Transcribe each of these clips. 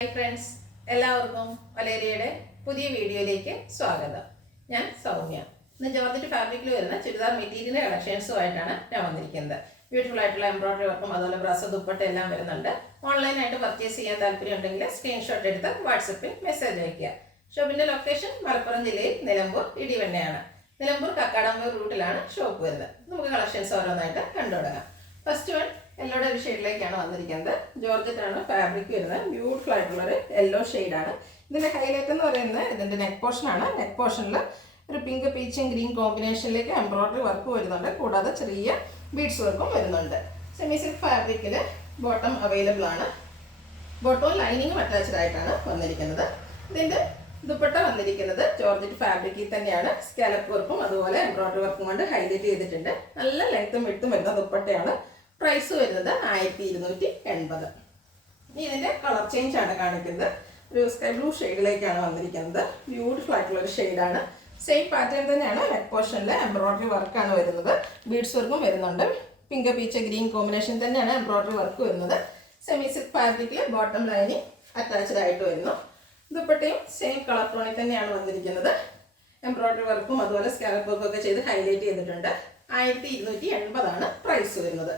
Hi friends, എല്ലാവർക്കും വലേറിയയുടെ പുതിയ വീഡിയോയിലേക്ക് സ്വാഗതം. ഞാൻ സൗമ്യ. ഇന്ന് ജോർജറ്റ് ഫാബ്രിക്കിൽ വരുന്ന ചുരിദാർ മെറ്റീരിയൽ കളക്ഷൻസുമായിട്ടാണ് ഞാൻ വന്നിരിക്കുന്നത്. ബ്യൂട്ടിഫുൾ ആയിട്ടുള്ള എംബ്രോയിഡറി വർക്കും അതുപോലെ ബ്രസ് ദുപ്പട്ട എല്ലാം വരുന്നുണ്ട്. ഓൺലൈനായിട്ട് പർച്ചേസ് ചെയ്യാൻ താല്പര്യം ഉണ്ടെങ്കിൽ സ്ക്രീൻഷോട്ട് എടുത്ത് വാട്സപ്പിൽ മെസ്സേജ് അയയ്ക്കുക. ഷോപ്പിന്റെ ലൊക്കേഷൻ മലപ്പുറം ജില്ലയിൽ നിലമ്പൂർ ഇടിവണ്ണയാണ്. നിലമ്പൂർ കക്കാടമ്പൂർ റൂട്ടിലാണ് ഷോപ്പ് വരുന്നത്. നമുക്ക് കളക്ഷൻസ് ഓരോന്നായിട്ട് കണ്ടു തുടങ്ങാം. ഫസ്റ്റ് വൺ യെല്ലോയുടെ ഒരു ഷെയ്ഡിലേക്കാണ് വന്നിരിക്കുന്നത്. ജോർജറ്റ് ആണ് ഫാബ്രിക് വരുന്നത്. ബ്യൂട്ടിഫുൾ ആയിട്ടുള്ളൊരു യെല്ലോ ഷെയ്ഡാണ്. ഇതിൻ്റെ ഹൈലൈറ്റ് എന്ന് പറയുന്നത് ഇതിൻ്റെ നെക്ക് പോർഷനാണ്. നെക്ക് പോർഷനിൽ ഒരു പിങ്ക് പീച്ചും ഗ്രീൻ കോമ്പിനേഷനിലേക്ക് എംബ്രോയിഡറി വർക്ക് വരുന്നുണ്ട്. കൂടാതെ ചെറിയ ബീഡ്സ് വർക്കും വരുന്നുണ്ട്. സെമി സിൽക്ക് ഫാബ്രിക്കിൽ ബോട്ടം അവൈലബിൾ ആണ്. ബോട്ടവും ലൈനിങ്ങും അറ്റാച്ച്ഡ് ആയിട്ടാണ് വന്നിരിക്കുന്നത്. ഇതിൻ്റെ ദുപ്പട്ട വന്നിരിക്കുന്നത് ജോർജറ്റ് ഫാബ്രിക്കിൽ തന്നെയാണ്. സ്കാലപ്പ് വർക്കും അതുപോലെ എംബ്രോയിഡറി വർക്കും കൊണ്ട് ഹൈലൈറ്റ് ചെയ്തിട്ടുണ്ട്. നല്ല ലെങ്ത്തും വിട്ടും വരുന്ന ദുപ്പട്ടയാണ്. പ്രൈസ് വരുന്നത് 1280. ഇനി ഇതിൻ്റെ കളർ ചേഞ്ച് ആണ് കാണിക്കുന്നത്. ഒരു സ്കൈ ബ്ലൂ ഷെയ്ഡിലേക്കാണ് വന്നിരിക്കുന്നത്. ബ്യൂട്ടിഫുൾ ആയിട്ടുള്ള ഒരു ഷെയ്ഡാണ്. സെയിം പാറ്റേൺ തന്നെയാണ്. നെക്ക് പോർഷനിൽ എംബ്രോയിഡറി വർക്കാണ് വരുന്നത്. ബീഡ്സ് വർക്കും വരുന്നുണ്ട്. പിങ്ക് പീച്ച് ഗ്രീൻ കോമ്പിനേഷൻ തന്നെയാണ് എംബ്രോയിഡറി വർക്ക് വരുന്നത്. സെമി സിൽക്ക് ഫാബ്രിക്കിൽ ബോട്ടം ലൈനിങ് അറ്റാച്ച്ഡ് ആയിട്ട് വരുന്നു. ദുപ്പട്ടയും സെയിം കളർ ടോണിൽ തന്നെയാണ് വന്നിരിക്കുന്നത്. എംബ്രോയിഡറി വർക്കും അതുപോലെ സ്കാലപ്പ് വർക്കും ഒക്കെ ചെയ്ത് ഹൈലൈറ്റ് ചെയ്തിട്ടുണ്ട്. 1280 പ്രൈസ് വരുന്നത്.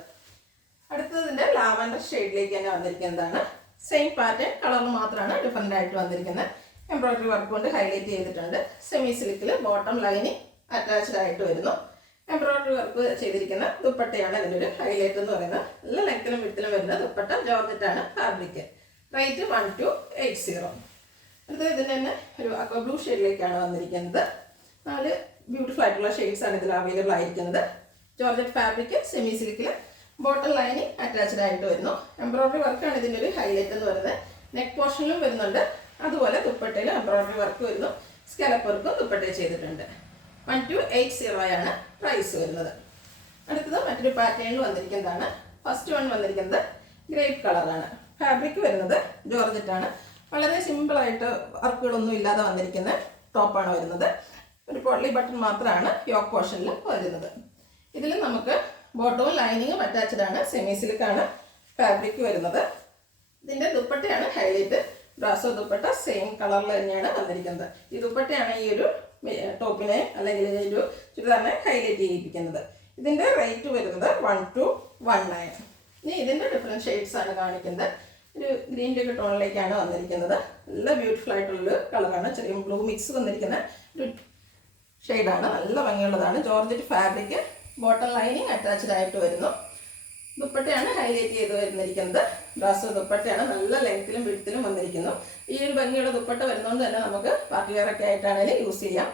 അടുത്തതിൻ്റെ ലാവൻഡർ ഷെയ്ഡിലേക്ക് തന്നെ വന്നിരിക്കുന്നതാണ്. സെയിം പാറ്റേൺ, കളർ മാത്രമാണ് ഡിഫറൻ്റ് ആയിട്ട് വന്നിരിക്കുന്നത്. എംബ്രോയിഡറി വർക്ക് കൊണ്ട് ഹൈലൈറ്റ് ചെയ്തിട്ടുണ്ട്. സെമി സിൽക്കിൽ ബോട്ടം ലൈനിങ് അറ്റാച്ച്ഡ് ആയിട്ട് വരുന്നു. എംബ്രോയിഡറി വർക്ക് ചെയ്തിരിക്കുന്ന ദുപ്പട്ടയാണ് ഇതിൻ്റെ ഒരു ഹൈലൈറ്റ് എന്ന് പറയുന്നത്. നല്ല ലെങ്ത്തിലും വിത്തിലും വരുന്ന ദുപ്പട്ട. ജോർജറ്റാണ് ഫാബ്രിക്. റേറ്റ് 1280. അടുത്തത് ഇതിന് തന്നെ ഒരു അക്വ ബ്ലൂ ഷെയ്ഡിലേക്കാണ് വന്നിരിക്കുന്നത്. 4 ബ്യൂട്ടിഫുൾ ആയിട്ടുള്ള ഷെയ്ഡ്സ് ആണ് ഇതിൽ അവൈലബിൾ ആയിരിക്കുന്നത്. ജോർജറ്റ് ഫാബ്രിക്, സെമി സിൽക്കിൽ ബോട്ടം ലൈനിങ് അറ്റാച്ച്ഡ് ആയിട്ട് വരുന്നു. എംബ്രോയിഡറി വർക്കാണ് ഇതിൻ്റെ ഒരു ഹൈലൈറ്റ് എന്ന് പറയുന്നത്. നെക്ക് പോർഷനിലും വരുന്നുണ്ട്. അതുപോലെ ദുപ്പട്ടയിലും എംബ്രോയിഡറി വർക്ക് വരുന്നു. സ്കാലപ്പ് വർക്കും ദുപ്പട്ടയിൽ ചെയ്തിട്ടുണ്ട്. 1280 പ്രൈസ് വരുന്നത്. അടുത്തത് മറ്റൊരു പാറ്റേണിൽ വന്നിരിക്കുന്നതാണ്. ഫസ്റ്റ് വൺ വന്നിരിക്കുന്നത് ഗ്രേപ്പ് കളറാണ്. ഫാബ്രിക് വരുന്നത് ജോർജറ്റാണ്. വളരെ സിമ്പിളായിട്ട് വർക്കുകളൊന്നും ഇല്ലാതെ വന്നിരിക്കുന്ന ടോപ്പാണ് വരുന്നത്. ഒരു പൊള്ളി ബട്ടൺ മാത്രമാണ് യോക്ക് പോർഷനിൽ വരുന്നത്. ഇതിൽ നമുക്ക് ബോട്ടവും ലൈനിങ്ങും അറ്റാച്ച്ഡ് ആണ്. സെമി സിൽക്കാണ് ഫാബ്രിക് വരുന്നത്. ഇതിൻ്റെ ദുപ്പട്ടയാണ് ഹൈലൈറ്റ്. ബ്രാസോ ദുപ്പട്ട സെയിം കളറിൽ തന്നെയാണ് വന്നിരിക്കുന്നത്. ഈ ദുപ്പട്ടയാണ് ഈ ഒരു ടോപ്പിനെ അല്ലെങ്കിൽ ഈ ഒരു ചുരിദാറിനെ ഹൈലൈറ്റ് ചെയ്യിപ്പിക്കുന്നത്. ഇതിൻ്റെ റേറ്റ് വരുന്നത് 1219. ഇനി ഇതിൻ്റെ ഡിഫറെൻറ്റ് ഷെയ്ഡ്സ് ആണ് കാണിക്കുന്നത്. ഒരു ഗ്രീൻ്റെ ഒക്കെ ടോണിലേക്കാണ് വന്നിരിക്കുന്നത്. നല്ല ബ്യൂട്ടിഫുൾ ആയിട്ടുള്ളൊരു കളറാണ്. ചെറിയ ബ്ലൂ മിക്സ് വന്നിരിക്കുന്ന ഒരു ഷെയ്ഡാണ്. നല്ല ഭംഗിയുള്ളതാണ്. Georgette fabric, bottom lining attached ആയിട്ട് വരുന്നു. ദുപ്പട്ടയാണ് ഹൈലൈറ്റ് ചെയ്ത് വരുന്നിരിക്കുന്നത്. ബ്രാസോ ദുപ്പട്ടയാണ്. നല്ല ലെങ്ത്തിലും വിഡ്ത്തിലും വന്നിരിക്കുന്നു. ഈ ഒരു ഭംഗിയുള്ള ദുപ്പട്ട വരുന്നതുകൊണ്ട് തന്നെ നമുക്ക് പാർട്ടി വെയർ ഒക്കെ ആയിട്ടാണെങ്കിലും യൂസ് ചെയ്യാം.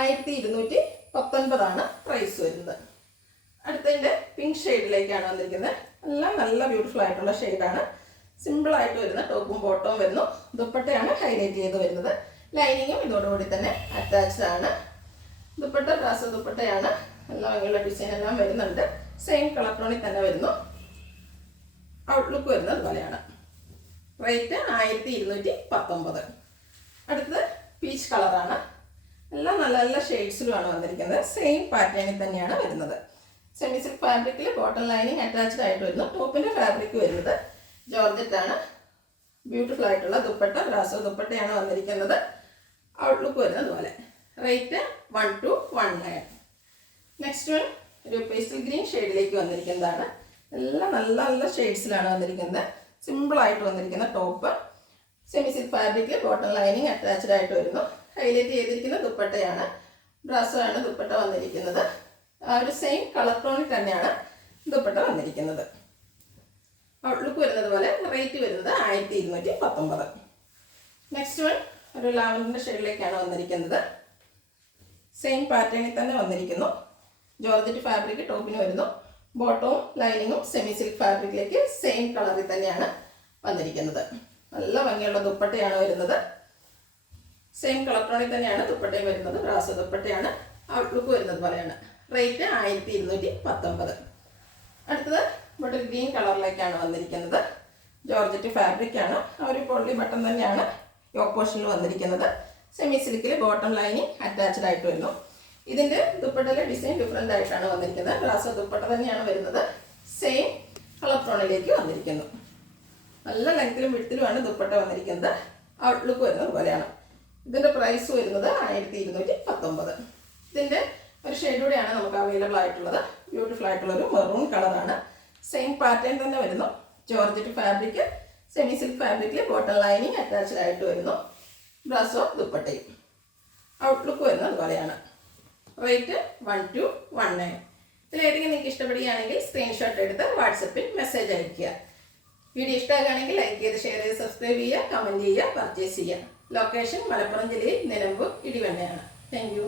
1219 പ്രൈസ് വരുന്നത്. അടുത്തതിൻ്റെ പിങ്ക് ഷെയ്ഡിലേക്കാണ് വന്നിരിക്കുന്നത്. എല്ലാം നല്ല ബ്യൂട്ടിഫുൾ ആയിട്ടുള്ള ഷെയ്ഡാണ്. സിമ്പിളായിട്ട് വരുന്ന ടോപ്പും ബോട്ടവും വരുന്നു. ദുപ്പട്ടയാണ് ഹൈലൈറ്റ് ചെയ്ത് വരുന്നത്. ലൈനിങ്ങും ഇതോടുകൂടി തന്നെ അറ്റാച്ച്ഡ് ആണ്. ദുപ്പട്ട ബ്രാസോ ദുപ്പട്ടയാണ്. എല്ലാ ഭംഗിയുള്ള ഡിസൈൻ എല്ലാം വരുന്നുണ്ട്. സെയിം കളർ ടോണിൽ തന്നെ വരുന്നു. ഔട്ട്ലുക്ക് വരുന്നത് അതുപോലെയാണ്. റേറ്റ് 1219. അടുത്തത് പീച്ച് കളറാണ്. എല്ലാം നല്ല നല്ല ഷെയ്ഡ്സിലുമാണ് വന്നിരിക്കുന്നത്. സെയിം പാറ്റേണിൽ തന്നെയാണ് വരുന്നത്. സെമി സിൽക്ക് ഫാബ്രിക്കിൽ ബോട്ടം ലൈനിങ് അറ്റാച്ച്ഡ് ആയിട്ട് വരുന്നു. ടോപ്പിൻ്റെ ഫാബ്രിക് വരുന്നത് ജോർജറ്റാണ്. ബ്യൂട്ടിഫുൾ ആയിട്ടുള്ള ദുപ്പട്ട ബ്രാസോ ദുപ്പട്ടയാണ് വന്നിരിക്കുന്നത്. ഔട്ട്ലുക്ക് വരുന്നത് പോലെ. റേറ്റ് 1219. നെക്സ്റ്റ് വൺ ഒരു പേസ്റ്റൽ ഗ്രീൻ ഷെയ്ഡിലേക്ക് വന്നിരിക്കുന്നതാണ്. എല്ലാം നല്ല നല്ല ഷെയ്ഡ്സിലാണ് വന്നിരിക്കുന്നത്. സിമ്പിളായിട്ട് വന്നിരിക്കുന്ന ടോപ്പ്. സെമി സിൽക്ക് ഫാബ്രിക്കിൽ ബോട്ടം ലൈനിങ് അറ്റാച്ച്ഡ് ആയിട്ട് വരുന്നു. ഹൈലൈറ്റ് ചെയ്തിരിക്കുന്ന ദുപ്പട്ടയാണ്. ബ്രാസോ ആണ് ദുപ്പട്ട വന്നിരിക്കുന്നത്. ആ ഒരു സെയിം കളർ ടോണിൽ തന്നെയാണ് ദുപ്പട്ട വന്നിരിക്കുന്നത്. ഔട്ട്ലുക്ക് വരുന്നത് പോലെ. റേറ്റ് വരുന്നത് 1219. നെക്സ്റ്റ് വൺ ഒരു ലാവൻഡർ ഷെയ്ഡിലേക്കാണ് വന്നിരിക്കുന്നത്. സെയിം പാറ്റേണിൽ തന്നെ വന്നിരിക്കുന്നു. ജോർജറ്റ് ഫാബ്രിക് ടോപ്പിന് വരുന്നു. ബോട്ടവും ലൈനിങ്ങും സെമി സിൽക്ക് ഫാബ്രിക്കിലേക്ക് സെയിം കളറിൽ തന്നെയാണ് വന്നിരിക്കുന്നത്. നല്ല ഭംഗിയുള്ള ദുപ്പട്ടയാണ് വരുന്നത്. സെയിം കളർ ടോണിൽ തന്നെയാണ് ദുപ്പട്ടയും വരുന്നത്. ബ്രാസോ ദുപ്പട്ടയാണ്. ഔട്ട്ലുക്ക് വരുന്നത് പോലെയാണ്. റേറ്റ് 1219. അടുത്തത് ബോട്ടിൽ ഗ്രീൻ കളറിലേക്കാണ് വന്നിരിക്കുന്നത്. ജോർജറ്റ് ഫാബ്രിക്കാണ്. ഒരു പൊള്ളി ബട്ടൺ തന്നെയാണ് യോക്ക് പോർഷനിൽ വന്നിരിക്കുന്നത്. സെമി സിൽക്കിൽ ബോട്ടം ലൈനിങ് അറ്റാച്ച്ഡ് ആയിട്ട് വരുന്നു. ഇതിൻ്റെ ദുപ്പട്ടയിലെ ഡിസൈൻ ഡിഫറെൻ്റ് ആയിട്ടാണ് വന്നിരിക്കുന്നത്. ബ്രാസോ ദുപ്പട്ട തന്നെയാണ് വരുന്നത്. സെയിം കളർ ടോണിലേക്ക് വന്നിരിക്കുന്നു. നല്ല ലെങ്ത്തിലും വിഡ്ത്തിലുമാണ് ദുപ്പട്ട വന്നിരിക്കുന്നത്. ഔട്ട്ലുക്ക് വരുന്നത് പോലെയാണ്. ഇതിൻ്റെ പ്രൈസ് വരുന്നത് 1219. ഇതിൻ്റെ ഒരു ഷെയ്ഡ് കൂടെയാണ് നമുക്ക് അവൈലബിൾ ആയിട്ടുള്ളത്. ബ്യൂട്ടിഫുൾ ആയിട്ടുള്ളൊരു മെറൂൺ കളറാണ്. സെയിം പാറ്റേൺ തന്നെ വരുന്നു. ജോർജറ്റ് ഫാബ്രിക്, സെമി സിൽക്ക് ഫാബ്രിക്കിൽ ബോട്ടം ലൈനിങ് അറ്റാച്ച്ഡ് ആയിട്ട് വരുന്നു. ബ്ലൗസോ ദുപ്പട്ടയും. ഔട്ട്ലുക്ക് വരുന്നത് അതുപോലെയാണ്. റേറ്റ് 1219. ഇതിലേതെങ്കിലും നിങ്ങൾക്ക് ഇഷ്ടപ്പെടുകയാണെങ്കിൽ സ്ക്രീൻഷോട്ട് എടുത്ത് വാട്സപ്പിൽ മെസ്സേജ് അയയ്ക്കുക. വീഡിയോ ഇഷ്ടമാകുകയാണെങ്കിൽ ലൈക്ക് ചെയ്ത്, ഷെയർ ചെയ്ത്, സബ്സ്ക്രൈബ് ചെയ്യുക, കമൻറ്റ് ചെയ്യുക, പർച്ചേസ് ചെയ്യുക. ലൊക്കേഷൻ മലപ്പുറം ജില്ലയിൽ നിലമ്പൂർ ഇടിവണ്ണയാണ്. Thank you.